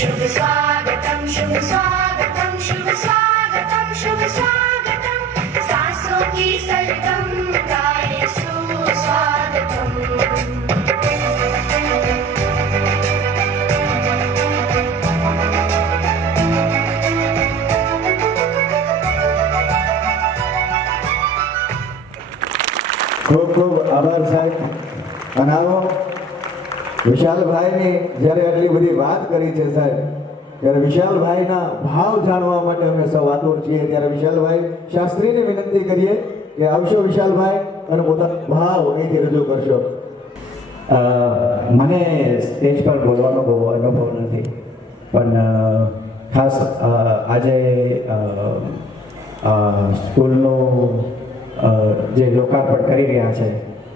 शुभ स्वागतम शुभ स्वागतम शुभ स्वागतम शुभ स्वागतम सांसों की सरगम गाए सुस्वागतम। ખૂબ ખૂબ આભાર સાહેબ। અને આવો વિશાલભાઈની જ્યારે આટલી બધી વાત કરી છે સાહેબ, ત્યારે વિશાલભાઈના ભાવ જાણવા માટે અમે સૌ આતુર છીએ। ત્યારે વિશાલભાઈ શાસ્ત્રીને વિનંતી કરીએ કે આવશો વિશાલભાઈ અને પોતાનો ભાવ અહીંથી રજૂ કરશો। મને સ્ટેજ પર બોલવાનો બહુ અનુભવ નથી, પણ ખાસ આજે સ્કૂલનું જે લોકાર્પણ કરી રહ્યા છે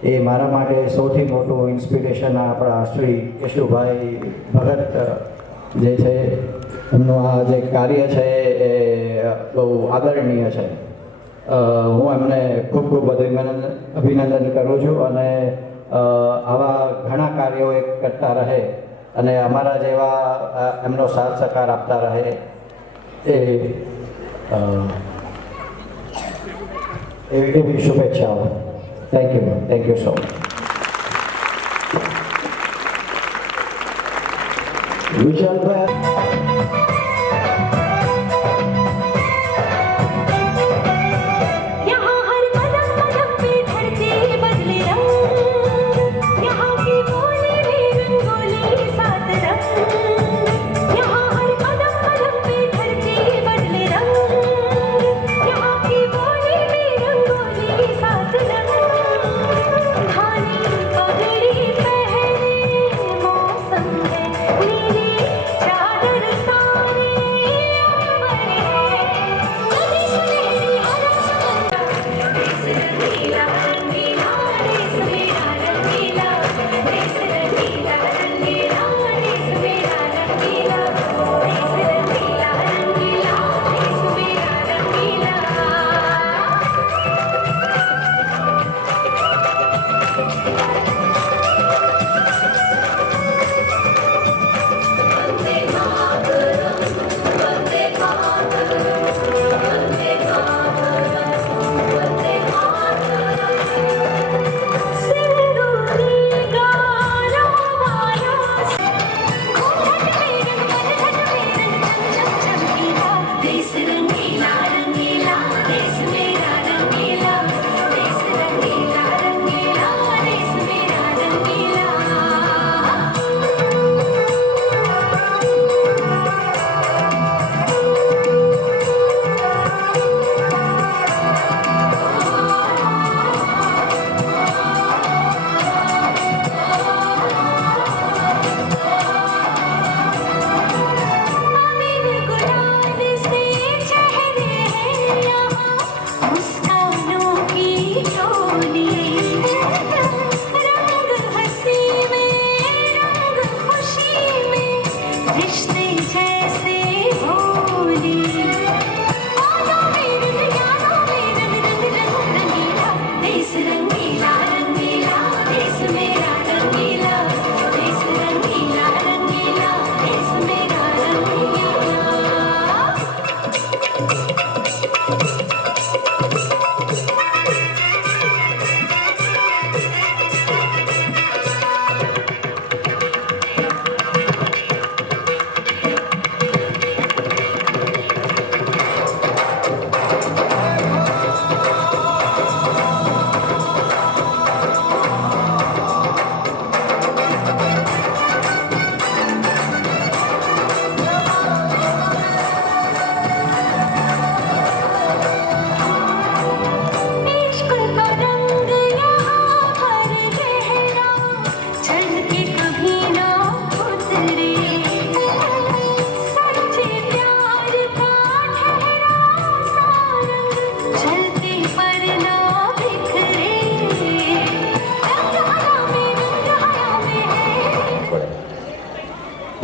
એ મારા માટે સૌથી મોટું ઇન્સ્પિરેશન આપણા શ્રી કેશુભાઈ ભગત જે છે, એમનું આ જે કાર્ય છે એ બહુ આદરણીય છે। હું એમને ખૂબ ખૂબ અભિનંદન કરું છું અને આવા ઘણા કાર્યો એ કરતા રહે અને અમારા જેવા એમનો સાથ સહકાર આપતા રહે એવી શુભેચ્છાઓ। Thank you so much. વિશાલભાઈ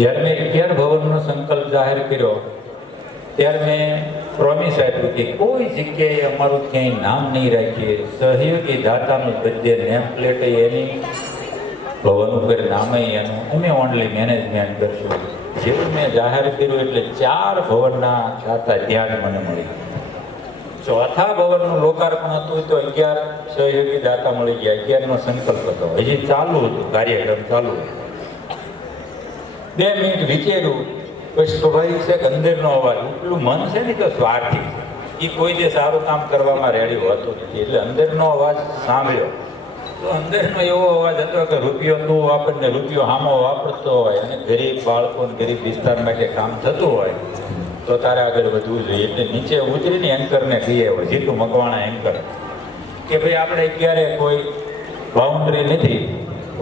જ્યારે મેં અગિયાર ભવનનો સંકલ્પ જાહેર કર્યો ત્યારે મેં પ્રોમિસ આપ્યું કે કોઈ જગ્યાએ અમારું ક્યાંય નામ નહીં રાખીએ, સહયોગી દાતાનું બધે નેમ પ્લેટ એની, ભવન ઉપર નામે એનું, અમે ઓનલી મેનેજમેન્ટ કરશું। જેવું મેં જાહેર કર્યું એટલે 4 ભવનના દાતા ત્યાં જ મને મળી ગયા. ચોથા ભવનનું લોકાર્પણ હતું તો 11 સહયોગી દાતા મળી ગયા. 11નો સંકલ્પ હતો, હજી ચાલુ હતું, કાર્યક્રમ ચાલુ હતો. 2 મિનિટ વિચાર્યું પછી સ્વાભાવિક છે કે અંદરનો અવાજ, એટલું મન છે ને તો સ્વાર્થી છે, એ કોઈ દે સારું કામ કરવામાં રેડી હોતું નથી. એટલે અંદરનો અવાજ સાંભળ્યો તો અંદરનો એવો અવાજ હતો કે રૂપિયો તું વાપરને રૂપિયો હામો વાપરતો હોય અને ગરીબ બાળકોને ગરીબ વિસ્તાર માટે કામ થતું હોય તો તારે આગળ વધવું જોઈએ. એટલે નીચે ઉતરીને એન્કરને કહીએ, જીતુ મકવાણા એન્કર, કે ભાઈ આપણે ક્યારે કોઈ બાઉન્ડ્રી નથી,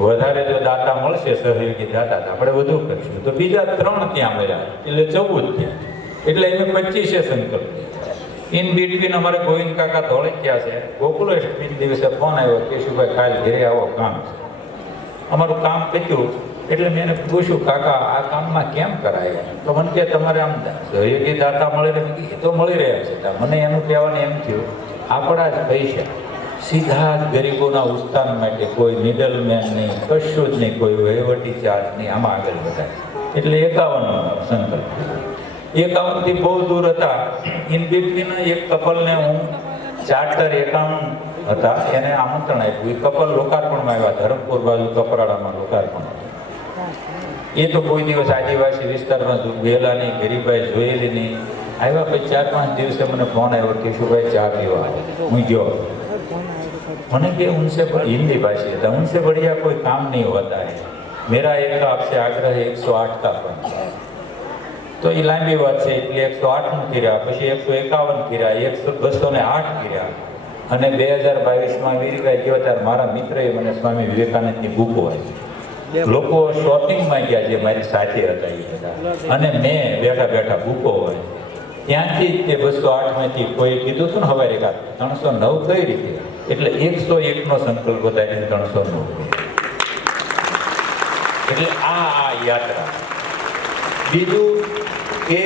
વધારે જો દાતા મળશે સહયોગી દાતા તો આપણે વધુ કરીશું. તો બીજા 3 ત્યાં મળ્યા એટલે 14 ત્યાં, એટલે એને 25 સંકલ્પ. ઇન બિટવીન અમારે ગોવિંદ કાકા ધોળે ગયા છે. ગોકુલ અષ્ટમી દિવસે ફોન આવ્યો, કેશુભાઈ કાલ ઘરે આવો, કામ છે. અમારું કામ પત્યું એટલે મેં એને પૂછ્યું, કાકા આ કામમાં કેમ કરાય? તો મને કે તમારે આમ સહયોગી દાતા મળી રહે. એ તો મળી રહ્યા છે. મને એનું કહેવાનું એમ થયું, આપણા જ પૈસા સીધા જ ગરીબોના ઉત્થાન માટે, કોઈ મિડલમેન નહીં, કશું જ નહીં, કોઈ વહીવટી ચાર્જ નહીં, આમાં આગળ વધાય. એટલે 51 સંકલ્પ. 51 થી બહુ દૂર હતા. ઇન બિટવીન એક કપલને હું ચાર્ટર એકાઉન્ટ હતા એને આમંત્રણ આપ્યું. એ કપલ લોકાર્પણમાં આવ્યા, ધરમપુર બાજુ કપરાડામાં લોકાર્પણ. એ તો કોઈ દિવસ આદિવાસી વિસ્તારમાં ગયેલા નહીં, ગરીબાઈ જોયેલી નહીં. આવ્યા પછી 4-5 દિવસે મને ફોન આવ્યો, કેશુભાઈ ચા પીવા. હું ગયો. મને કે उनसे हिंदी भाषी था, उनसे बढ़िया कोई काम नहीं होता है. मेरा एक आपसे आग्रह है 108 का पंच. तो ये लांबी વાત છે. એટલે 108 કર્યા, પછી 151 કર્યા, 208 કર્યા. અને 2022માં વીરભાઈ ગયો ત્યારે મારા મિત્રએ મને સ્વામી વિવેકાનંદની બુકો આપી. લોકો શોપિંગમાં ગયા જે મારી સાથે હતા એ બધા, અને મેં બેઠા બેઠા બુકો હોય ત્યાંથી જ તે 208માંથી કોઈ કીધું હતું ને હવારે 309 કઈ રીતે, એટલે 101નો સંકલ્પ બધાને 309. એટલે આ યાત્રા. બીજું કે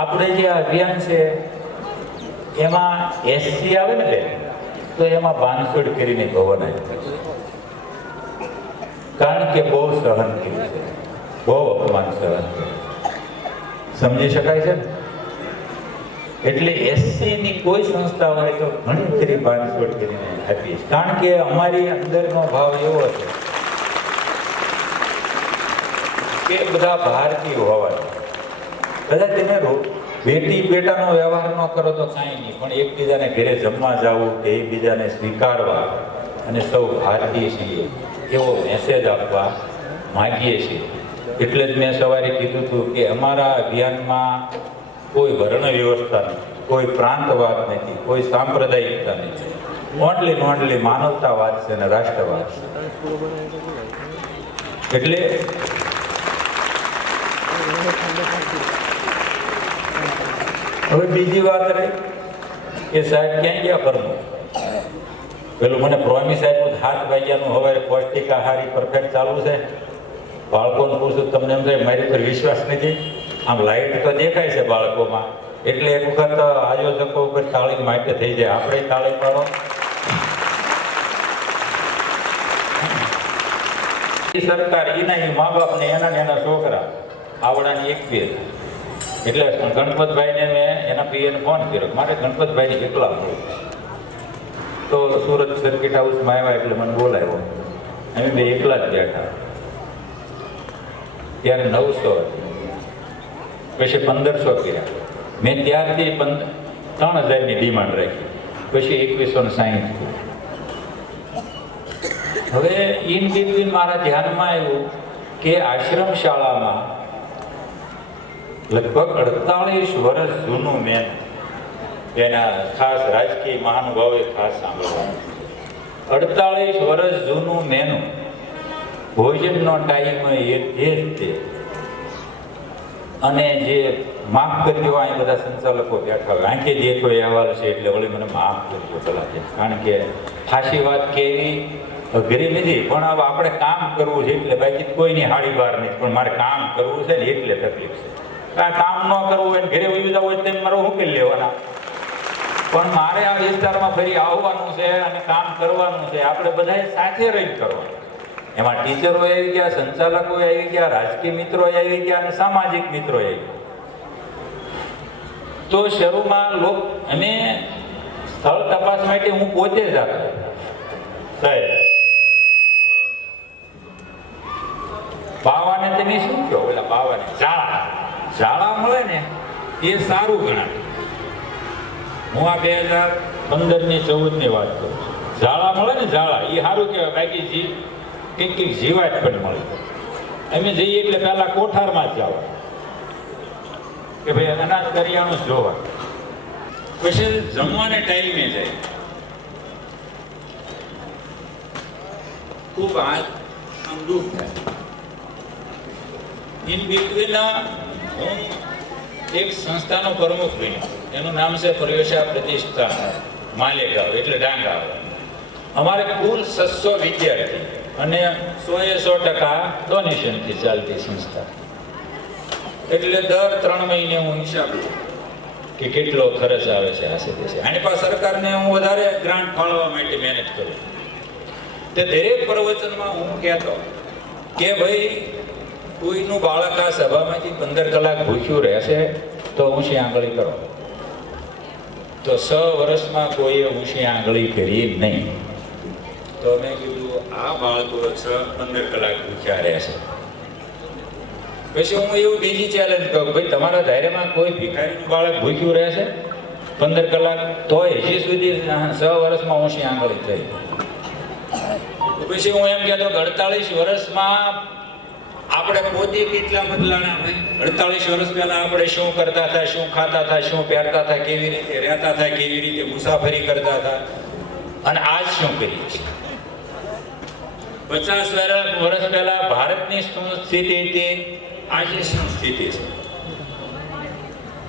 આપણે જે અભિયાન છે એમાં એસસી આવે ને તો એમાં બાનસોડ કરીને ભવન આપ્યું, કારણ કે બહુ સહન કર્યું છે, બહુ અપમાન સહન કર્યું, સમજી શકાય છે ને. એટલે એસસી ની કોઈ સંસ્થા હોય તો ઘણી ખરી બાનસોડ કરીને આપીએ, કારણ કે અમારી અંદરનો ભાવ એવો છે કે બધા ભારતીય હોવા. કદાચ તમે બેટી બેટાનો વ્યવહાર ન કરો તો કાંઈ નહીં, પણ એકબીજાને ઘરે જમવા જવું કે એકબીજાને સ્વીકારવા અને સૌ ભારતીય છીએ એવો મેસેજ આપવા માગીએ છીએ. એટલે જ મેં સવારે કીધું હતું કે અમારા અભિયાનમાં કોઈ વર્ણ વ્યવસ્થા નથી, કોઈ પ્રાંતવાદ નથી, કોઈ સાંપ્રદાયિકતા નથી, ઓનલી માનવતાવાદ છે અને રાષ્ટ્રવાદ છે. એટલે હવે બીજી વાત રહી કે સાહેબ ક્યાં ગયા પ્રમુખ. પેલું મને પ્રોમિસ આપ્યું 7 વાગ્યાનું હવે પૌષ્ટિક આહારી પરફેક્ટ ચાલુ છે. બાળકોને પૂછું તમને એમ થાય મારી પર વિશ્વાસ નથી, આમ લાઈટ તો દેખાય છે બાળકોમાં, એટલે એક વખત આયોજકો ઉપર તાળી માટે થઈ જાય, આપણે તાળી પાડો. સરકાર એના મા બાપને એના છોકરા આવડાની 1-2, એટલે ગણપતભાઈને મેં એના પીએને ફોન કર્યો, મારે ગણપતભાઈને એકલા મળ્યું. તો સુરત સર્કિટ હાઉસમાં આવ્યા એટલે મને બોલાવ્યો, અમે બે એકલા જ બેઠા. ત્યારે 900 પછી 1500 કર્યા. મેં ત્યારથી 3000ની ડિમાન્ડ રાખી, પછી 2160. હવે ઇન બિટવીન મારા ધ્યાનમાં આવ્યું કે આશ્રમ શાળામાં લગભગ 48 વર્ષ જૂનું મેન, એના ખાસ રાજકીય મહાનુભાવોએ ખાસ સાંભળવાનું, 48 વર્ષ જૂનું મેનું ભોજનનો ટાઈમ એ જ તે. અને જે માફ કરજો, અહીં બધા સંચાલકો બેઠા હોય, આંખે દેખો એ અહેવાલ છે એટલે વળી મને માફ કરજો પેલા છે, કારણ કે ખાસી વાત કેવી અઘરી નથી, પણ હવે આપણે કામ કરવું છે એટલે બાકી કોઈની હાડી બહાર નથી, પણ મારે કામ કરવું છે ને એટલે તકલીફ છે. કામ ન કરવું હોય ઘરે ઉભી હોય તેમ મારે ઉકેલ લેવાના, પણ મારે આ વિસ્તારમાં ફરી આવવાનું છે અને કામ કરવાનું છે. આપણે બધાએ સાથે રહી કરવાનું. એમાં ટીચરો આવી ગયા, સંચાલકો આવી ગયા, રાજકીય મિત્રો આવી ગયા અને સામાજિક મિત્રો આવી ગયા. તો શરૂમાં અમે સ્થળ તપાસ માટે હું પોતે જ આવ્યો સાહેબ. બાવાને તમે શું કહો? ઓલા બાવાને ઝાડા મળે ને એ સારું ગણાય. હું આ 2015ની 14ની વાત કરું છું. ઝાડા મળે ને ઝાડા એ સારું કહેવાય. બાકી કંઈક જીવાત પણ મળે. અમે જઈએ એટલે પહેલા કોઠારમાં જ જવા કે ભાઈ અનાજ કરિયાણું જ જોવા. પછી જમવાને ટાઈમે જાય. ખૂબ આમ દુઃખ થાય. ઇન બિટવીન હું એક સંસ્થાનો પ્રમુખ બન્યો. એનું નામ છે પ્રવેશા પ્રતિષ્ઠાન માલેગાંવ, એટલે ડાંગા. અમારે કુલ 600 વિદ્યાર્થી અને 100% ડોનેશનથી ચાલતી સંસ્થા. એટલે દર 3 મહિને હું હિસાબ લઉં કે કેટલો ખર્ચ આવે છે આશે છે. આની પાસે સરકારને હું વધારે ગ્રાન્ટ ફાળવવા માટે મહેનત કરું. તે દરેક પ્રવચનમાં હું કહેતો કે ભાઈ કોઈનું બાળક આ સભામાંથી 15 કલાક ભૂખ્યું રહેશે તો ઊંચી આંગળી કરો. તો 6 વર્ષમાં કોઈએ ઊંચી આંગળી કરી નહીં. તો મેં કીધું આ બાળકો 15 કલાક ભૂખ્યા રહેશે. પછી હું એવું બીજી ચેલેન્જ કહું, ભાઈ તમારા દાયરામાં કોઈ ભિખારીનું બાળક ભૂખ્યું રહેશે 15 કલાક, તોય હજી સુધી 6 વર્ષમાં ઊંચી આંગળી થઈ. પછી હું એમ કહેતો કે 48 વર્ષમાં આપણે પોતે કેટલા બદલાણા હોય. 48 વર્ષ પહેલા આપણે શું કરતા હતા, શું ખાતા હતા, શું પહેરતા હતા, કેવી રીતે રહેતા હતા, કેવી રીતે મુસાફરી કરતા હતા, અને આજ શું કરીએ છીએ. 50 વર્ષ પહેલા ભારતની શું સ્થિતિ હતી, આજે શું સ્થિતિ છે.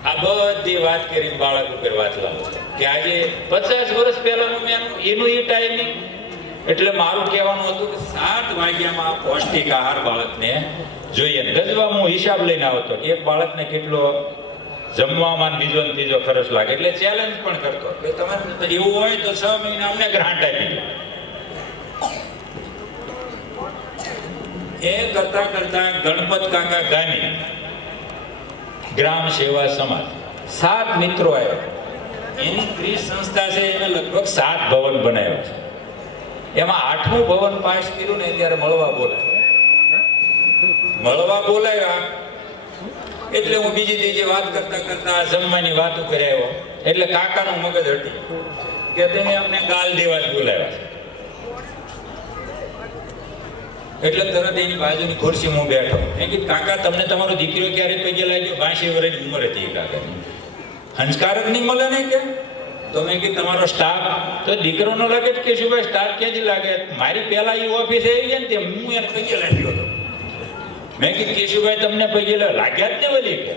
આ બધી વાત કરીને બાળક ઉપર વાત લાવો કે આજે 50 વર્ષ પહેલાનું એનું એ ટાઈમિંગ. એટલે મારું કહેવાનું હતું કે 7 વાગ્યામાં પૌષ્ટિક આહાર બાળકને જોઈએ. ગજવામાં હું હિસાબ લઈને આવતો કે એક બાળકને કેટલો જમવામાં બીજો ને ત્રીજો ખર્ચ લાગે. એટલે ચેલેન્જ પણ કરતો કે તમારે એવું હોય તો 6 મહિના અમને ગ્રાન્ટ આપી દો. એ કરતા કરતા ગણપત કાકા ગામી ગ્રામ સેવા સમાજ 7 મિત્રો આવ્યા. એની ક્રિસ સંસ્થા છે, એને લગભગ 7 ભવન બનાવ્યા છે. એમાં 8મું ભવન પાસ કર્યું ને ત્યારે મળવા બોલાવ્યા. એટલે હું બીજી ત્રીજી વાત કરતા જમવાની વાતો કરી આવ્યો. એટલે કાકાનું મગજ હટી કે તમે અમને ગાલ દેવા જ બોલાવ્યા છે. એટલે તરત એની બાજુની ખુરશી હું બેઠો. મેં કીધું કાકા તમને તમારો દીકરો ક્યારે પગે લાગ્યો? 82 વર્ષની ઉંમર હતી કાકાની. સંસ્કાર જ નહીં મળે ને કે. તો મેં કીધું તમારો સ્ટાફ તો દીકરોનો લાગે કે શું ભાઈ સ્ટાફ ક્યાંથી લાગે? મારી પહેલા એ ઓફિસે આવી ગયા ને તે હું એને પગે લાગ્યો હતો. મેં કીધું કેશુભાઈ તમને પગે લાગ્યા જ ને વળી કે.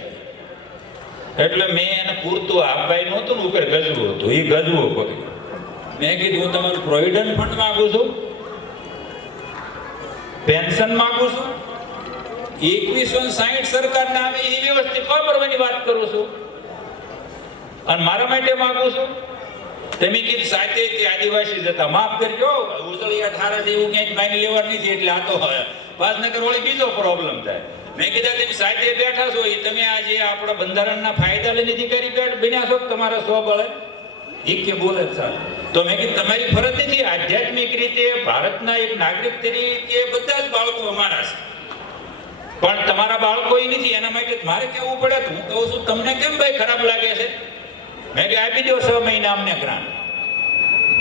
એટલે મેં એને પૂરતું આપવાય નહોતું ને ઉપર ગજવું હતું. એ ગજવું પગે. મેં કીધું હું તમારું પ્રોવિડન્ટ ફંડ માગું છું, પેન્શન માગું છું, 2160 સરકારના આવે એ વ્યવસ્થિત વાપરવાની વાત કરું છું, અને મારા માટે માગું છું. તમે કીધું સાથે આદિવાસી જતા માફ કરજો, ઉજળિયા ઠારા છે એવું ક્યાંક માની લેવાનું નથી. એટલે આ તો પાસનગર વળી બીજો પ્રોબ્લેમ થાય. મેં કીધા તમે સાથે બેઠા છો, એ તમે આજે આપણા બંધારણના ફાયદા લઈને અધિકારી બન્યા છો તમારા સ્વબળે એક કે બોલે ચાલે. તો મેં કીધું તમારી ફરજ નથી. આધ્યાત્મિક રીતે ભારતના એક નાગરિક તરીકે બધા જ બાળકો અમારા છે, પણ તમારા બાળકો એ નથી. એના માટે મારે કહેવું પડે. હું કહું છું તમને કેમ ભાઈ ખરાબ લાગે છે? મેં કે આપી દો 6 મહિના અમને ગ્રાન્ટ.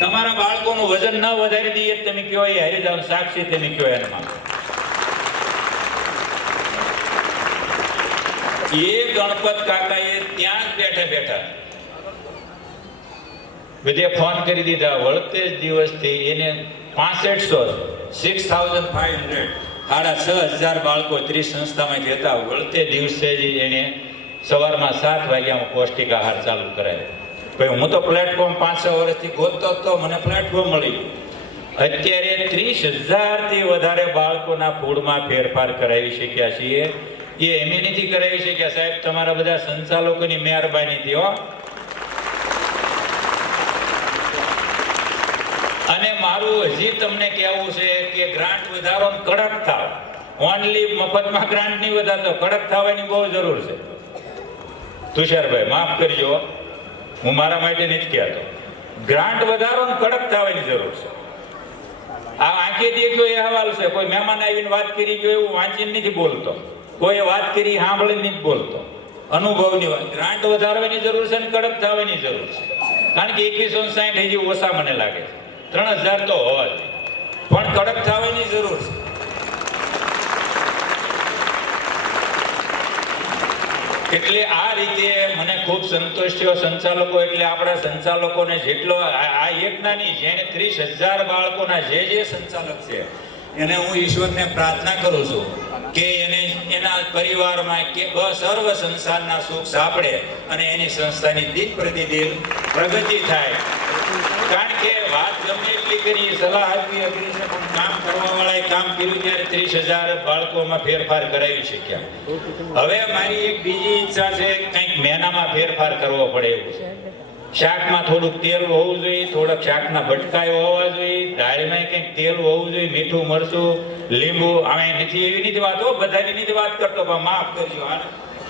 તમારા બાળકોનું વજન ન વધારી દઈએ તમે કયો એ હારી જાવ, સાક્ષી તમે કયો એના એ ગણપત કાકાએ ત્યાં જ બેઠા બધે ફોન કરી દીધા. વળતે જ દિવસથી એને 6500 6,500 બાળકો 30 સંસ્થામાંથી હતા. વળતે દિવસે જ એને સવારમાં 7 વાગ્યામાં પૌષ્ટિક આહાર ચાલુ કરાયો. ભાઈ હું તો પ્લેટફોર્મ 5-6 વર્ષથી ગોતતો હતો, મને પ્લેટફોર્મ મળી. અત્યારે 30,000થી વધારે બાળકોના ફૂડમાં ફેરફાર કરાવી શક્યા છીએ. એ એમ નથી કરાવી શક્યા સાહેબ, તમારા બધા સંચાલકોની મહેરબાનીથી હો. અને મારું મારું હજી તમને કહેવું છે કે ગ્રાન્ટ વધારો ને કડક થાવ. ઓનલી મફતમાં ગ્રાન્ટ નહીં વધારતો, કડક થવાની બહુ જરૂર છે. તુષારભાઈ માફ કરજો, હું મારા માટે નથી કહેતો. ગ્રાન્ટ વધારો ને કડક થવાની જરૂર છે. આ આંખે દેખ્યો એ હવાલ છે. કોઈ મહેમાન આવીને વાત કરી ગયો એવું વાંચીને નથી બોલતો, કોઈ વાત કરી સાંભળીને નથી બોલતો. અનુભવની વાત. ગ્રાન્ટ વધારવાની જરૂર છે ને કડક થવાની જરૂર છે. કારણ કે 2160 હજી ઓછા મને લાગે છે. 3000 તો હોવા જોઈએ, પણ કડક થવાની જરૂર છે. એટલે આ રીતે મને ખૂબ સંતોષ થયો. સંચાલકો એટલે આપણા સંચાલકોને જેટલો આ એક નાની જેને 30,000 બાળકોના જે સંચાલક છે એને હું ઈશ્વરને પ્રાર્થના કરું છું કે એને એના પરિવારમાં કે સર્વ સંસારના સુખ સાંપડે અને એની સંસ્થાની દિન પ્રતિદિન પ્રગતિ થાય. કારણ કે વાત ગમે એટલી કરી, સલાહ આપી અઘરી છે, પણ કામ કરવાવાળાએ કામ કર્યું ત્યારે 30,000 બાળકોમાં ફેરફાર કરાવી શક્યા. હવે મારી એક બીજી ઈચ્છા છે, કંઈક મેનામાં ફેરફાર કરવો પડે એવું છે. શાકમાં થોડુંક તેલ હોવું જોઈએ, થોડાક શાકના બટકાયો હોવા જોઈએ, દાળમાં કંઈક તેલ હોવું જોઈએ, મીઠું મરચું લીંબુ. અમે નથી એવી નથી વાત હો, બધાની નથી વાત કરતો, પણ માફ કરજો.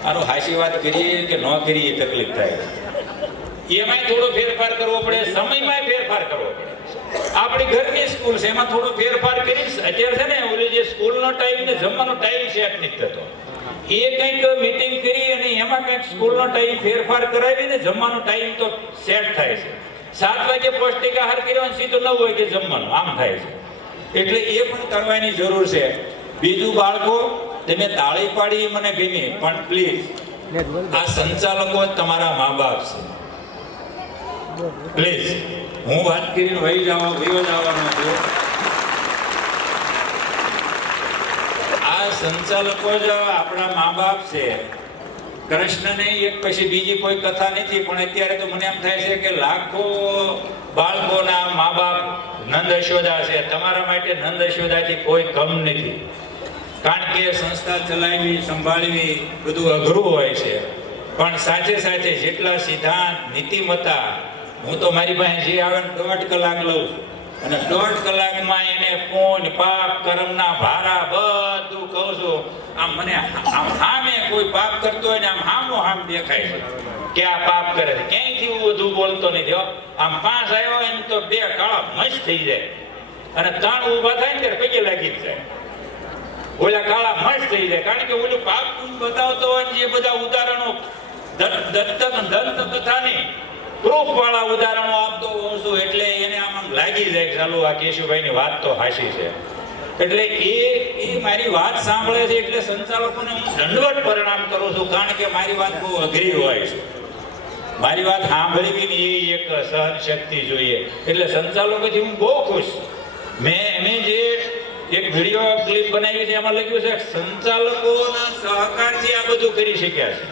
આનો હાસી વાત કરીએ કે ન કરીએ તકલીફ થાય. એમાંય થોડો ફેરફાર કરવો પડે, સમયમાં ફેરફાર કરવો પડે. આપણી ઘરની સ્કૂલ છે એમાં થોડો ફેરફાર કરી. અત્યારે છે ને ઓલી જે સ્કૂલનો ટાઈમ ને જમવાનો ટાઈમ સેટ નથી થતો, એ કંઈક મીટિંગ કરી અને એમાં કંઈક સ્કૂલનો ટાઈમ ફેરફાર કરાવી ને જમવાનો ટાઈમ તો સેટ થાય છે. 7 વાગે પૌષ્ટિક આહાર કર્યો સીધું 9 વાગે જમવાનું, આમ થાય છે. એટલે એ પણ કરવાની જરૂર છે. બીજું, બાળકો તમે તાળી પાડી મને ગમી, પણ પ્લીઝ આ સંચાલકો તમારા મા બાપ છે. પ્લીઝ, હું વાત કરીને વહી જવાનો છું. આ સંચાલકો જ આપણા મા બાપ છે. કૃષ્ણને એક પછી બીજી કોઈ કથા નથી, પણ અત્યારે તો મને એમ થાય છે કે લાખો બાળકોના મા બાપ નંદ યશોદા છે. તમારા માટે નંદ યશોદાથી કોઈ કમ નથી. કારણ કે સંસ્થા ચલાવવી, સંભાળવી બધું અઘરું હોય છે, પણ સાથે સાથે જેટલા સિદ્ધાંત નીતિમત્તા, હું તો મારી પાસે જે આવે ને 1.5 કલાક લઉં છું, અને 1.5 કલાકમાં એને પુણ્ય પાપ કર્મના ભારા બધું કહું છું. આમ મને આમ સામે કોઈ પાપ કરતો હોય ને આમ હામ દેખાય છે કે આ પાપ કરે છે. ક્યાંયથી હું બધું બોલતો નથી હો. આમ 5 આવ્યો હોય ને તો 2 કાળા મસ્ત થઈ જાય, અને 3 ઊભા થાય ને ત્યારે પગે લાગી જાય. ઓલા કાળા મસ્ત થઈ જાય. કારણ કે ઓલું પાપ બતાવતો હોય ને જે બધા ઉદાહરણો દંત કથાની પ્રૂફ વાળા ઉદાહરણો આપતો હોઉં છું, એટલે એને આમ લાગી જાય ચાલુ આ કેશુભાઈની વાત તો હાચી છે. એટલે એ મારી વાત સાંભળે છે, એટલે સંચાલકોને હું દંડવત પ્રણામ કરું છું. કારણ કે મારી વાત બહુ અઘરી હોય છે. મારી વાત સાંભળવી ને એ એક સહન શક્તિ જોઈએ. એટલે સંચાલકોથી હું બહુ ખુશ. મેં જે એક વિડીયો ક્લિપ બનાવી છે એમાં લખ્યું છે સંચાલકોના સહકારથી આ બધું કરી શક્યા છે.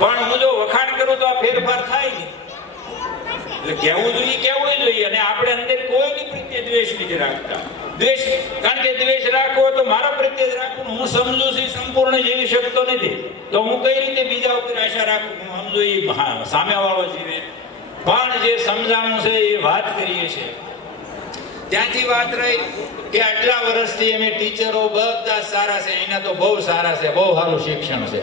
પણ હું જો વખાણ કરું તો આ ફેરફાર થાય નહીં. એટલે કહેવું જોઈએ. અને આપણે અંદર કોઈની પ્રત્યે દ્વેષ નથી રાખતા. કારણ કે દ્વેષ રાખવો તો મારા પ્રત્યે જ રાખવું. હું સમજુ છું સંપૂર્ણ જીવી શકતો નથી, તો હું કઈ રીતે બીજા ઉપર આશા રાખું? હું સમજુ એ સામેવાળો જીવે. પણ જે સમજાણું છે એ વાત કરીએ છીએ. ત્યાંથી વાત રહી કે આટલા વર્ષથી અમે ટીચરો બધા સારા છે, એના તો બહુ સારા છે, બહુ સારું શિક્ષણ છે.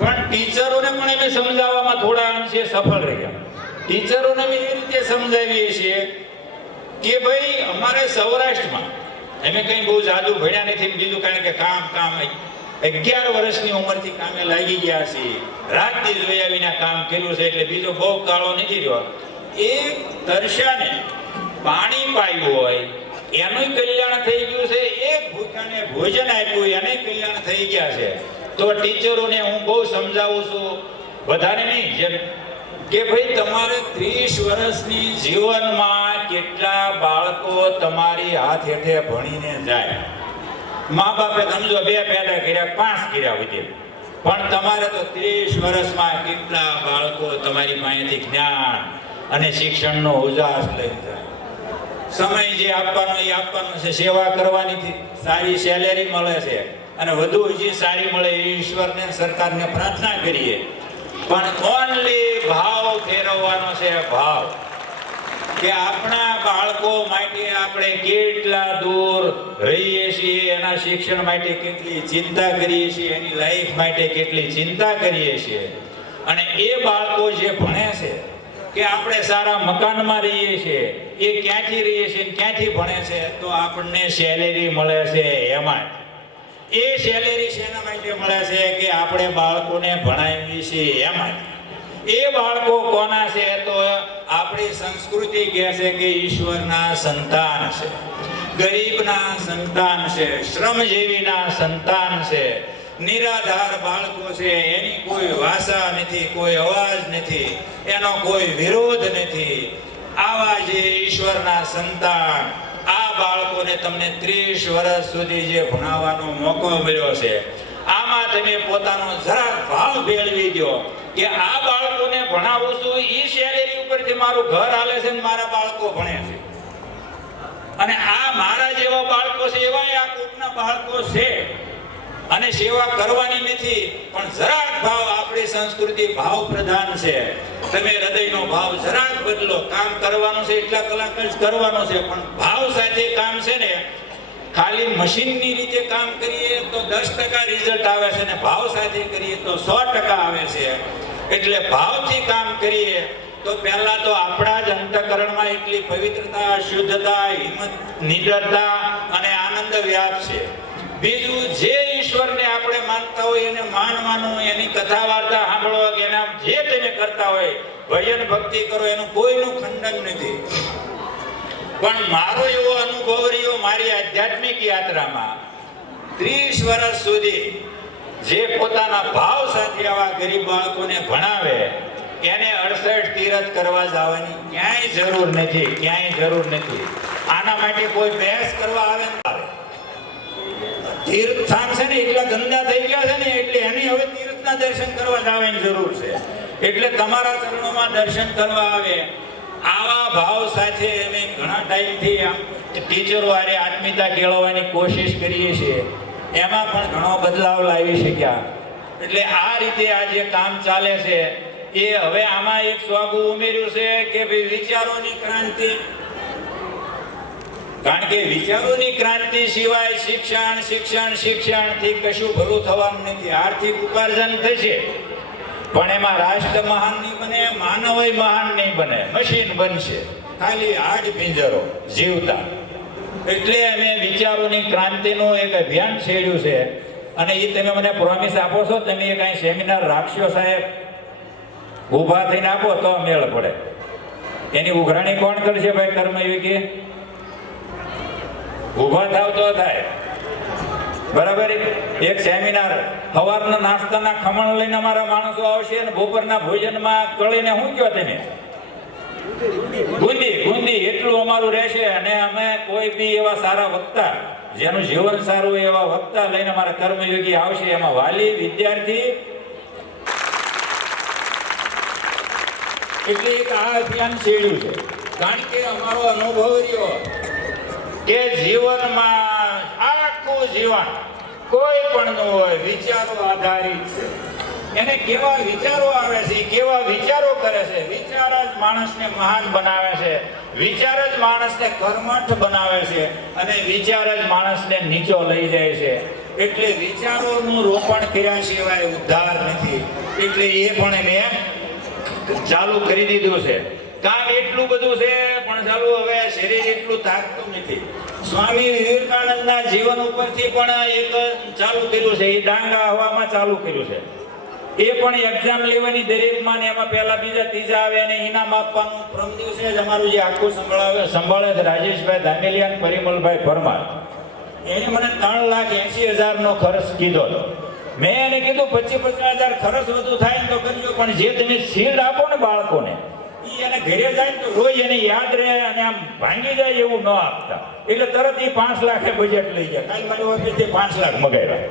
પણ ટીચરોને પણ અમે સમજાવવામાં થોડા અંશે સફળ રહ્યા. ટીચરોને અમે એ રીતે સમજાવીએ છીએ કે ભાઈ અમારે સૌરાષ્ટ્રમાં અમે કંઈ બહુ જાદુ ભણ્યા નથી. બીજું કારણ કે કામ 11 વર્ષની ઉંમરથી કામે લાગી ગયા છીએ. રાતથી જોયા વિના કામ કર્યું છે, એટલે બીજો બહુ કાળો નથી રહ્યો. એ તરસ્યાને પાણી પાયું હોય એનું કલ્યાણ થઈ ગયું છે, એક ભૂખ્યાને ભોજન આપ્યું એનું કલ્યાણ થઈ ગયા છે. તો ટીચરોને હું બહુ સમજાવું છું, બધાને નહીં, જેમ કે ભાઈ તમારે 30 વર્ષની જીવનમાં કેટલા બાળકો તમારી હાથ હેઠે ભણીને જાય. મા બાપે સમજો 2 પેદા કર્યા, 5 કર્યા વિદ્યા, પણ તમારે તો 30 વર્ષમાં કેટલા બાળકો તમારી પાસેથી જ્ઞાન અને શિક્ષણનો ઉજાસ લઈ જાય. સમય જે આપવાનો એ આપવાનો છે, સેવા કરવાની સારી સેલેરી મળે છે, અને વધુ હજી સારી મળે એ ઈશ્વરને સરકારને પ્રાર્થના કરીએ. પણ ઓનલી ભાવ ફેરવવાનો છે, ભાવ. કે આપણા બાળકો માટે આપણે કેટલા દૂર રહીએ છીએ, એના શિક્ષણ માટે કેટલી ચિંતા કરીએ છીએ, એની લાઈફ માટે કેટલી ચિંતા કરીએ છીએ. અને એ બાળકો જે ભણે છે કે આપણે સારા મકાનમાં રહીએ છીએ, એ ક્યાંથી રહીએ છીએ, ક્યાંથી ભણે છે, તો આપણને સેલેરી મળે છે એમાં. એ સેલેરી શેના માટે મળે છે કે આપણે બાળકોને ભણાવીએ છીએ એમાં. એ બાળકો કોના છે તો આપણી સંસ્કૃતિ કહે છે કે ઈશ્વરના સંતાન છે, ગરીબના સંતાન છે, શ્રમજીવીના સંતાન છે, નિરાધાર બાળકો છે, એની કોઈ ભાષા નથી, કોઈ અવાજ નથી, એનો કોઈ વિરોધ નથી. આવા જે ઈશ્વરના સંતાન, આ બાળકોને તમને 30 વર્ષ સુધી જે ભણાવવાનો મોકો મળ્યો છે, આમાં તમે પોતાનો જરાક ભાવ ભેળવી દો કે આ બાળકોને ભણાવું છું, ઈ સેલેરી ઉપરથી મારું ઘર હાલે છે ને મારા બાળકો ભણે છે, અને આ મારા જેવા બાળકો છે એવા આ કોકના બાળકો છે. અને સેવા કરવાની નથી, પણ જરાક ભાવ, આપણી સંસ્કૃતિ ભાવ પ્રધાન છે. તમે હૃદયનો ભાવ જરાક બદલો. કામ કરવાનું છે એટલા કલાક જ કરવાનું છે, પણ ભાવ સાથે કામ છે ને. ખાલી મશીનની રીતે કામ કરીએ તો 10% રિઝલ્ટ આવે છે, અને ભાવ સાથે કરીએ તો 100% આવે છે. એટલે ભાવથી કામ કરીએ તો પહેલા તો આપણા જ અંતઃકરણમાં એટલી પવિત્રતા, શુદ્ધતા, હિંમત, નિડરતા અને આનંદ વ્યાપ છે. બીજું, જે ઈશ્વરને આપણે માનતા હોય એને માનવાનું, એની કથા વાર્તા સાંભળવા કે એના જે તમે કરતા હોય, ભજન ભક્તિ કરો, એનું કોઈનું ખંડન નથી. પણ મારો એવો અનુભવ રહ્યો મારી આધ્યાત્મિક યાત્રામાં, 30 વર્ષ સુધી જે પોતાના ભાવ સાથે આવા ગરીબ બાળકોને ભણાવે, એને 68 તીરથ કરવા જવાની ક્યાંય જરૂર નથી, ક્યાંય જરૂર નથી. આના માટે કોઈ બહેસ કરવા આવે ને આવે. તીર્થસ્થાન છે ને એટલા ગંદા થઈ ગયા છે ને, એટલે એની હવે તીર્થના દર્શન કરવા જવાની જરૂર છે. એટલે તમારા ચરણોમાં દર્શન કરવા આવે. આવા ભાવ સાથે અમે ઘણા ટાઈમથી આમ ટીચરો હારે આત્મીયતા કેળવવાની કોશિશ કરીએ છીએ, એમાં પણ ઘણો બદલાવ લાવી શક્યા. એટલે આ રીતે આ જે કામ ચાલે છે એ હવે આમાં એક સ્વાગું ઉમેર્યું છે કે ભાઈ વિચારોની ક્રાંતિ. કારણ કે વિચારોની ક્રાંતિ સિવાય શિક્ષણથી કશું ભલું થવાનું નથી. આર્થિક ઉપાર્જન થશે પણ એમાં રાષ્ટ્ર મહાન નહીં બને, માનવય મહાન નહીં બને, મશીન બનશે, ખાલી હાડ પિંજરો જીવતા. એટલે અમે વિચારોની ક્રાંતિનું એક અભિયાન છેડ્યું છે. અને એ તમે મને પ્રોમિસ આપો છો, તમે કઈ સેમિનાર રાખશો સાહેબ, ઊભા થઈને આપો તો મેળ પડે. એની ઉઘરાણી કોણ કરશે ભાઈ? કર્મયોગી. ઊભા થાવ તો થાય. બરાબર. એક સેમિનાર, સવારના નાસ્તાના ખમણ લઈને અમારા માણસો આવશે અને બપોરના ભોજનમાં કળીને શું કહો તમે? ગુંદી. એટલું અમારું રહેશે. અને અમે કોઈ બી એવા સારા વક્તા, જેનું જીવન સારું એવા વક્તા લઈને અમારા કર્મયોગી આવશે. એમાં વાલી, વિદ્યાર્થી. એટલે એક આ અભિયાન છેડ્યું છે. કારણ કે અમારો અનુભવ રહ્યો કે જીવનમાં આખું જીવન કોઈ પણ નું હોય વિચારો આધારિત છે. એને કેવા વિચારો આવે છે, કેવા વિચારો કરે છે, વિચાર જ માણસને મહાન બનાવે છે, વિચાર જ માણસને કર્મઠ બનાવે છે, અને વિચાર જ માણસને નીચો લઈ જાય છે. એટલે વિચારોનું રોપણ કર્યા સિવાય ઉદ્ધાર નથી. એટલે એ પણ મેં ચાલુ કરી દીધું છે. કામ એટલું બધું છે પણ ચાલુ હવે શરીર એટલું તાકતું નથી. સ્વામી વિવેકાનંદના જીવન ઉપરથી પણ એક ચાલુ કર્યું છે, એ ડાંગા હવામાં ચાલુ કર્યું છે. એ પણ એક્ઝામ લેવાની દરેકમાં ને એમાં પહેલા બીજા ત્રીજા આવે અને ઇનામ આપવાનું. પ્રમ દિવસે જ અમારું જે આખું સંભાળે છે રાજેશભાઈ ધામેલિયા, પરિમલભાઈ પરમાર, એને મને 3,80,000 નો ખર્ચ કીધો. મેં એને કીધું 25,000 ખર્ચ વધુ થાય ને તો કરજો, પણ જે તમે શીલ્ડ આપો ને બાળકોને, એને ઘરે જાય તો રોજ એને યાદ રહે અને આમ ભાંગી જાય એવું ન આપતા. એટલે તરત એ 5 લાખ બજેટ લઈ ગયા. કાલ મારી ઓફિસથી 5 લાખ મગાવ્યા.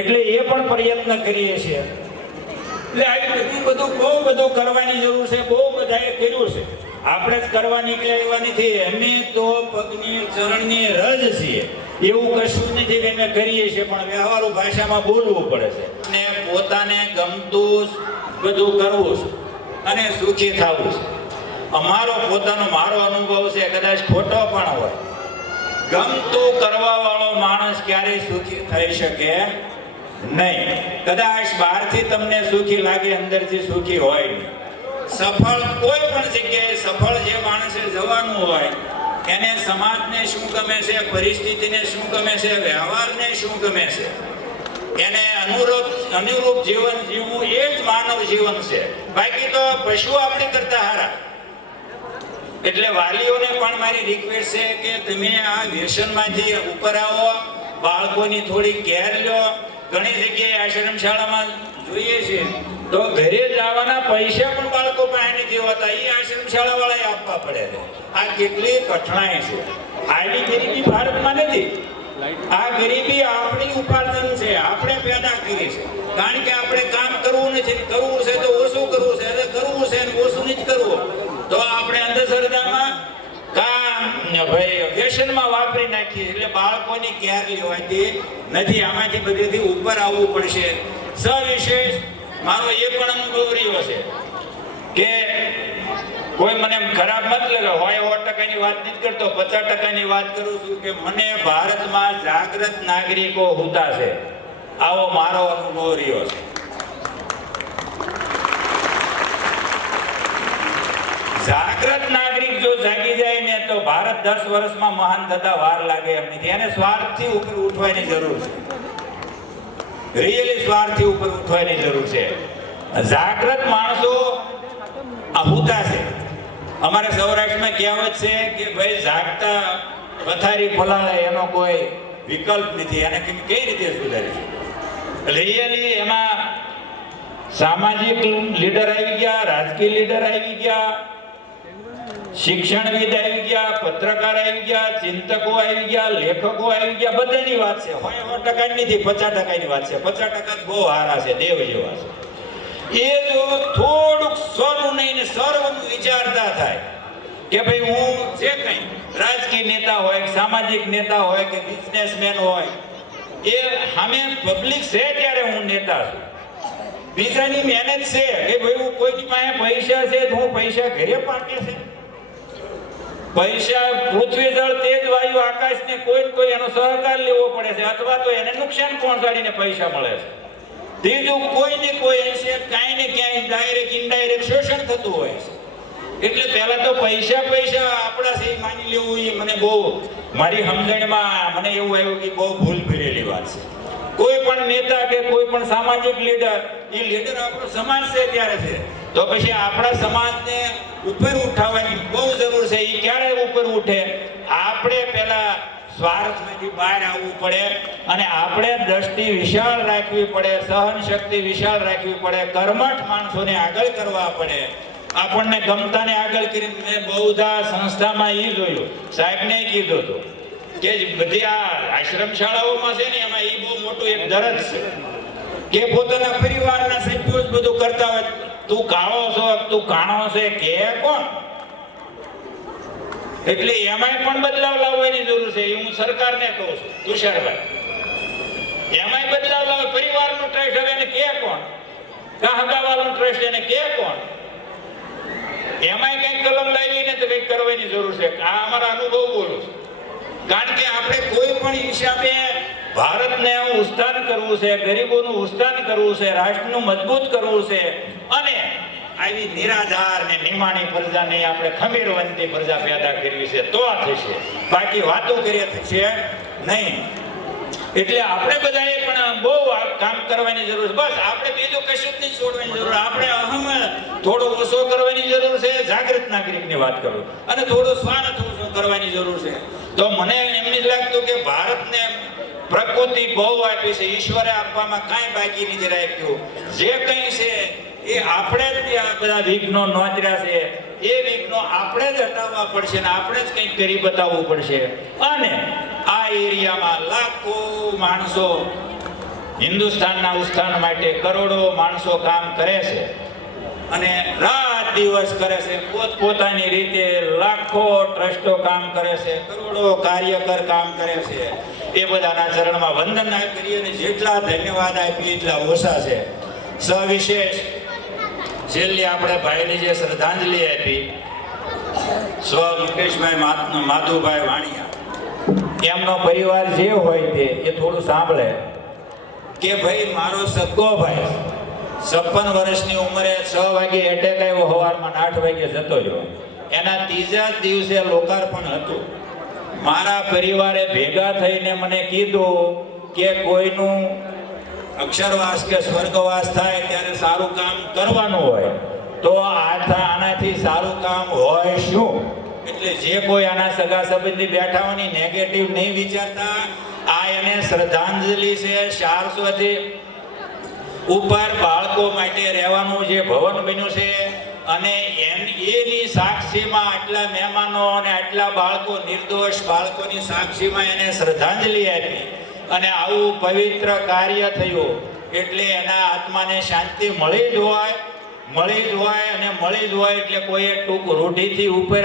એટલે એ પણ પ્રયત્ન કરીએ છીએ. એટલે આવી બધું બહુ બધું કરવાની જરૂર છે. બહુ બધાએ કર્યું છે. આપણે જ કરવા નીકળ્યા એવા નથી. અમે તો પગની ચરણની રજ છીએ. એવું કશું નથી કે અમે કરીએ છીએ, પણ વ્યવહારુ ભાષામાં બોલવું પડે છે. અને પોતાને ગમતું બધું કરવું છે અને સુખી થવું છે. મારો અનુભવ છે, કદાચ ખોટો પણ હોય, ગમતું કરવા વાળો માણસ ક્યારેય સુખી થઈ શકે નહીં. કદાચ બહારથી તમને સુખી લાગે, અંદરથી સુખી હોય નહીં. સફળ કોઈ પણ જગ્યાએ સફળ જે માણસે જવાનું હોય એને સમાજને શું ગમે છે, પરિસ્થિતિને શું ગમે છે, વ્યવહારને શું ગમે છે, એને અનુરૂપ જીવન જીવવું એ જ માનવ જીવન છે. બાકી તો પશુ આપણી કરતા હારા. એટલે વાલીઓને પણ મારી રિક્વેસ્ટ છે કે તમે આ વ્યસનમાંથી ઉપર આવો, બાળકોની થોડી કેર લો. ઘણી જગ્યાએ આશ્રમ શાળામાં જોઈએ છે તો ઘરે જવાના પૈસા પણ બાળકો પાસે નથી હોતા, એ આશ્રમ શાળા વાળાએ આપવા પડે છે. આ કેટલી કઠણાઈ છે. આવી ગરીબી ભારતમાં નથી. આ ગરીબી આપણી ઉપાર્જન છે, આપણે પેદા કરી છે. કારણ કે આપણે કામ કરવું નથી, કરવું છે તો ઓછું કરવું છે, કરવું છે ને ઓછું નથી કરવું, તો આપણે અંધશ્રદ્ધામાં વ્યસનમાં વાપરી નાખીએ. એટલે બાળકોની કેર લેવાતી નથી. આમાંથી બધેથી ઉપર આવવું પડશે. સવિશેષ મારો એ પણ અનુભવ રહ્યો છે કે કોઈ મને ખરાબ મત લાગે હોય, 100% વાત નથી કરતો, 50% વાત કરું છું કે મને ભારતમાં જાગૃત નાગરિકો હોતા છે, આવો મારો અનુભવ રહ્યો છે. જાગૃત નાગરિક જો જાગી જાય ને તો ભારત 10 વર્ષમાં મહાન થતા વાર લાગે એમ નથી. એને સ્વાર્થથી ઉપર ઉઠવાની જરૂર છે. રિયલી સ્વાર્થથી ઉપર ઉઠવાની જરૂર છે. જાગૃત માણસો આહુતા છે. અમારા સૌરાષ્ટ્રમાં કહેવત છે કે ભાઈ જાગતા પથારી પલાળે એનો કોઈ વિકલ્પ નથી. એને કઈ રીતે સુધારી છે? રિયલી એમાં સામાજિક લીડર આવી ગયા, રાજકીય લીડર આવી ગયા, શિક્ષણવિદ આવી ગયા, પત્રકાર આવી ગયા, ચિંતકો આવી ગયા, લેખકો આવી ગયા. બધાની વાત છે. 100% નથી, 50%ની વાત છે. 50% બહુ હારા છે, દેવ જેવા છે. એ જો થોડુંક સ્વનું નહીં ને સર્વનું વિચારતા થાય કે ભાઈ હું જે કંઈ રાજકીય નેતા હોય, સામાજિક નેતા હોય કે બિઝનેસમેન હોય, એ સામે પબ્લિક છે ત્યારે હું નેતા છું. બીજાની મહેનત છે કે ભાઈ હું કોઈની પાસે પૈસા છે તો હું પૈસા ઘરે પાકે છે. પૈસા પૃથ્વી જળ તેજ વાયુ આકાશને કોઈ એનો સહકાર લેવો પડે છે, અથવા તો એને નુકસાન પહોંચાડીને પૈસા મળે છે. ત્રીજું કોઈને કોઈ અંશે કાંઈ ને ક્યાંય ડાયરેક્ટ ઇનડાયરેક્ટ શોષણ થતું હોય છે. એટલે પહેલા તો પૈસા આપણા છે માની લેવું એ મને બહુ મારી સમજણમાં મને એવું આવ્યું કે બહુ ભૂલ ભરેલી વાત છે. કોઈ પણ નેતા કે કોઈ પણ સામાજિક લીડર, એ લીડર આપણો સમાજ છે ત્યારે છે, તો પછી આપણા સમાજને ઉપર ઉઠાવવાની બહુ જરૂર છે. એ ક્યારે ઉપર ઉઠે? આપણે પહેલા સ્વાર્થમાંથી બહાર આવવું પડે અને આપણે દ્રષ્ટિ વિશાળ રાખવી પડે, સહન શક્તિ વિશાળ રાખવી પડે, કર્મઠ માણસોને આગળ કરવા પડે. આપણને ગમતાને આગળ કરીને મેં બહુધા સંસ્થામાં એ જોયું, સાહેબને કીધું હતું કે બધી આ આશ્રમ શાળાઓમાં છે ને એમાં એ બહુ મોટું એક દરદ છે કે પોતાના પરિવારના સભ્યો જ બધું કરતા હોય. તું કાળો છો, તું કાણો છે કે કોણ? એટલે એમાંય પણ બદલાવ લાવવાની જરૂર છે. હું સરકારને કહું છું, તુષારભાઈ, એમાંય બદલાવ લાવે. પરિવારનું ટ્રસ્ટ હવે એને કે કોણ? કાહગાવાળું ટ્રસ્ટ એને કે કોણ? એમાંય કંઈક કલમ લાવીને તો કંઈક કરવાની જરૂર છે. આ અમારા અનુભવ બોલું છું. કારણ કે આપણે કોઈ પણ હિસાબે ભારતને ઉત્થાન કરવું છે, ગરીબોનું ઉત્થાન કરવું છે, રાષ્ટ્રનું મજબૂત કરવું છે, અને આવી નિરાધાર ને નિમાણી પ્રજાને આપણે ખમીરવંતી પ્રજા પેદા કરવી છે, તો આ થશે. બાકી વાતો કરીએ થશે નહીં. એટલે આપણે બધાએ પણ બહુ કામ કરવાની જરૂર છે. બસ આપણે બીજું કશું જ નહીં છોડવાની જરૂર. આપણે અહમ થોડો ઓછો કરવાની જરૂર છે, જાગૃત નાગરિકની વાત કરું, અને થોડો સ્વાર્થ ઓછો કરવાની જરૂર છે. તો મને એમ જ લાગતું કે ભારતને પ્રકૃતિ બહુ આપી છે, ઈશ્વરે આપવામાં કાંઈ બાકી નથી રાખ્યું. જે કંઈ છે એ આપણે જ બધા વિઘ્નો નોંધ્યા છે, એ વિઘ્નો આપણે જ હટાવવા પડશે ને આપણે જ કંઈક કરી બતાવવું પડશે. અને આ એરિયામાં લાખો માણસો હિન્દુસ્તાનના ઉત્થાન માટે કરોડો માણસો કામ કરે છે અને રાત દિવસ કરે છે. પોતપોતાની રીતે લાખો ટ્રસ્ટો કામ કરે છે, કરોડો કાર્યકર કામ કરે છે. એ બધાના ચરણમાં વંદન કરીએ અને જેટલા ધન્યવાદ આપીએ એટલા ઓછા છે. સવિશેષ છેલ્લે આપણે ભાઈને જે શ્રદ્ધાંજલિ આપી સ્વ મુકેશભાઈ માધુભાઈ વાણિયા, એમનો પરિવાર જે હોય તે એ થોડું સાંભળે કે ભાઈ મારો સગો ભાઈ 56 વર્ષની ઉંમરે 6 વાગે એટેક આવ્યો, સવારમાં 8 વાગે જતો રહ્યો. એના ત્રીજા જ દિવસે લોકાર્પણ હતું. મારા પરિવારે ભેગા થઈને મને કીધું કે કોઈનું અક્ષરવાસ કે સ્વર્ગવાસ થાય ત્યારે સારું કામ કરવાનું હોય, તો આનાથી સારું કામ હોય શું? એટલે જે કોઈ આના સગા સંબંધી બેઠા હોય નેગેટિવ નહીં વિચારતા. આ એને શ્રદ્ધાંજલિ છે. 400 થી ઉપર બાળકો માટે રહેવાનું જે ભવન બન્યું છે અને એની સાક્ષીમાં આટલા મહેમાનો અને આટલા બાળકો, નિર્દોષ બાળકોની સાક્ષીમાં એને શ્રદ્ધાંજલિ આપી અને આવું પવિત્ર કાર્ય થયું. એટલે એના આત્માને શાંતિ મળી જ હોય અને મળી જ હોય. એટલે કોઈ ટૂંક રૂઢિથી ઉપર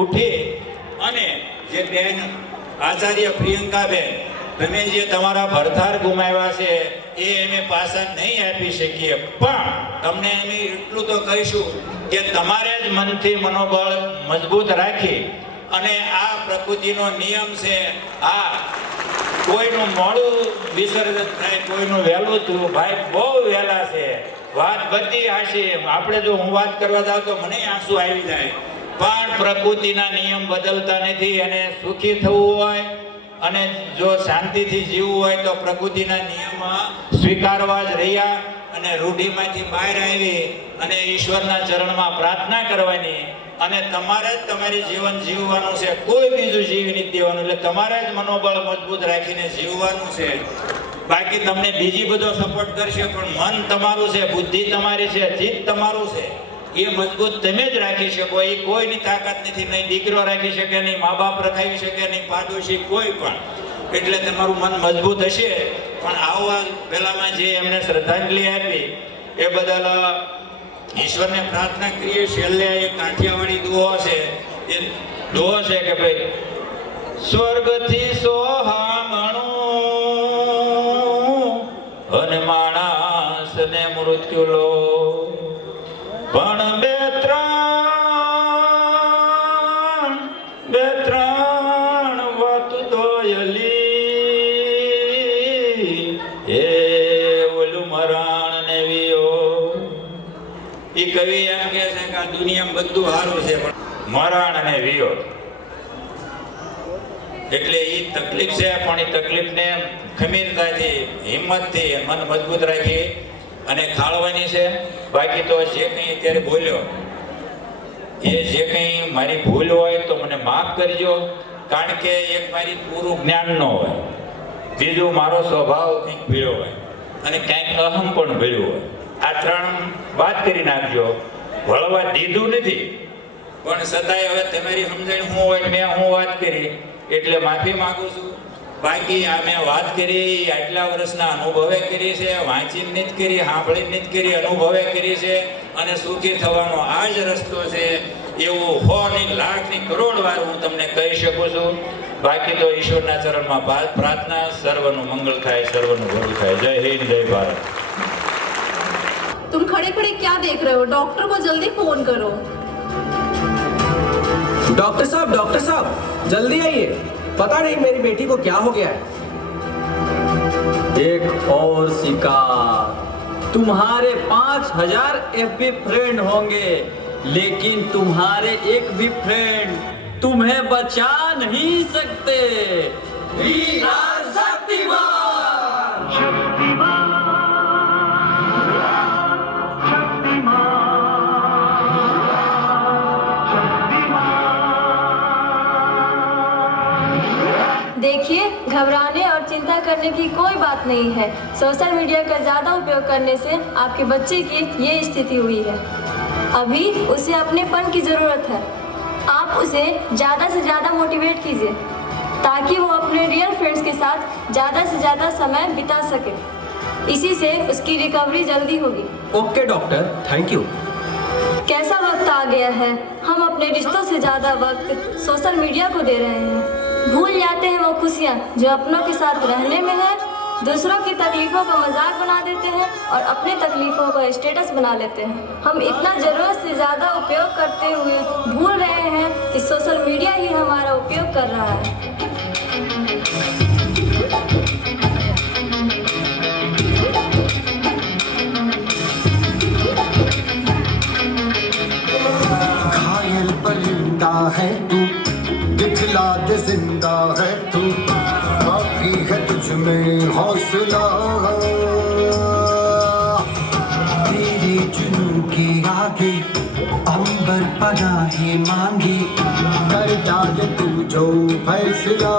ઉઠી અને જે બેન આચાર્ય પ્રિયંકાબેન, તમે જે તમારા ભરથાર ગુમાવ્યા છે એ અમે પાછા નહીં આપી શકીએ, પણ તમને અમે એટલું તો કહીશું કે તમારે જ મનથી મનોબળ મજબૂત રાખી અને આ પ્રકૃતિનો નિયમ છે. આ કોઈનું મોડું વિસર્જન થાય, કોઈનું વહેલું થયું. ભાઈ બહુ વહેલા છે. વાત બધી હાશી. આપણે જો હું વાત કરવા જાઉં તો મને આંસુ આવી જાય, પણ પ્રકૃતિના નિયમ બદલતા નથી. અને સુખી થવું હોય અને જો શાંતિથી જીવવું હોય તો પ્રકૃતિના નિયમ સ્વીકારવા જ રહ્યા અને રૂઢિમાંથી બહાર આવી અને ઈશ્વરના ચરણમાં પ્રાર્થના કરવાની. અને તમારે જ તમારી જીવન જીવવાનું છે, કોઈ બીજું જીવી નથી દેવાનું. એટલે તમારે જ મનોબળ મજબૂત રાખીને જીવવાનું છે. બાકી તમને બીજી બધો સપોર્ટ કરશે, પણ મન તમારું છે, બુદ્ધિ તમારી છે, ચિત્ત તમારું છે, એ મજબૂત તમે જ રાખી શકો. એ કોઈની તાકાત નથી. નહીં દીકરો રાખી શકે, નહીં મા બાપ રખાવી શકે, નહીં પાડોશી કોઈ પણ. એટલે તમારું મન મજબૂત હશે. પણ આવા પહેલામાં જે એમને શ્રદ્ધાંજલિ આપી એ બદલ ઈશ્વરને પ્રાર્થના કરીએ. છેલ્લે એક કાઠિયાવાડી દુહો છે. એ દુહો છે કે ભાઈ સ્વર્ગથી સોહામણું અને માણસને મૃત્યુ લો, પણ બે ત્રણ વાત દોયલી એ ઓલું મરણ ને વિયો. એ કવિ એમ કહે છે કે આ દુનિયામાં બધું સારું છે પણ મરણ અને વિયો. એટલે એ તકલીફ છે, પણ એ તકલીફને ખમીરતાથી, હિંમતથી મન મજબૂત રાખી અને ખાળવાની છે. બાકી તો જે કંઈ અત્યારે બોલ્યો એ જે કંઈ મારી ભૂલ હોય તો મને માફ કરજો, કારણ કે એક મારી પૂરું જ્ઞાન ન હોય, બીજું મારો સ્વભાવ કંઈક ભીળો હોય અને ક્યાંક અહમ પણ ભીળ્યું હોય. આ ત્રણ વાત કરી નાખજો. વળવા દીધું નથી, પણ છતાંય હવે તમારી સમજણ શું હોય, મેં હું વાત કરી એટલે માફી માંગુ છું. બાકી આ મેં વાત કરી આટલા વર્ષના અનુભવે કરી છે, વાંચીને નથી કરી, સાંભળીને નથી કરી, અનુભવે કરી છે. અને સુખી થવાનો આ જ રસ્તો છે એવું 100 ની લાખ ની કરોડ વાર હું તમને કહી શકું છું. બાકી તો ઈશ્વરના ચરણમાં પ્રાર્થના. સર્વનું મંગળ થાય, સર્વનું ભલું થાય. જય હિન્દ, જય ભારત. तुम खड़े खड़े क्या देख रहे हो? डॉक्टर को जल्दी फोन करो। डॉक्टर साहब जल्दी आइए, पता नहीं मेरी बेटी को क्या हो गया है। एक और शिकार। तुम्हारे 5000 FB फ्रेंड होंगे, लेकिन तुम्हारे एक भी फ्रेंड तुम्हें बचा नहीं सकते। वीर शक्तिमान। देखिए, घबराने और चिंता करने की कोई बात नहीं है। सोशल मीडिया का ज़्यादा उपयोग करने से आपके बच्चे की ये स्थिति हुई है। अभी उसे अपनेपन की ज़रूरत है। आप उसे ज़्यादा से ज़्यादा मोटिवेट कीजिए ताकि वो अपने रियल फ्रेंड्स के साथ ज़्यादा से ज़्यादा समय बिता सके। इसी से उसकी रिकवरी जल्दी होगी। Okay doctor, thank you. कैसा वक्त आ गया है, हम अपने रिश्तों से ज़्यादा वक्त सोशल मीडिया को दे रहे हैं। भूल जाते हैं वो खुशियाँ जो अपनों के साथ रहने में है, दूसरों की तकलीफों का मजाक बना देते हैं और अपनी तकलीफों का स्टेटस बना लेते हैं। हम इतना जरूरत से ज़्यादा उपयोग करते हुए भूल रहे हैं कि सोशल मीडिया ही हमारा उपयोग कर रहा है। घायल परिंदा है तू, दिखला दे जिंदा है तू, बाकी है तुझ में हौसला। तेरे जुनून के आगे अंबर पनाहे मांगे, कर डाल तू जो फैसला।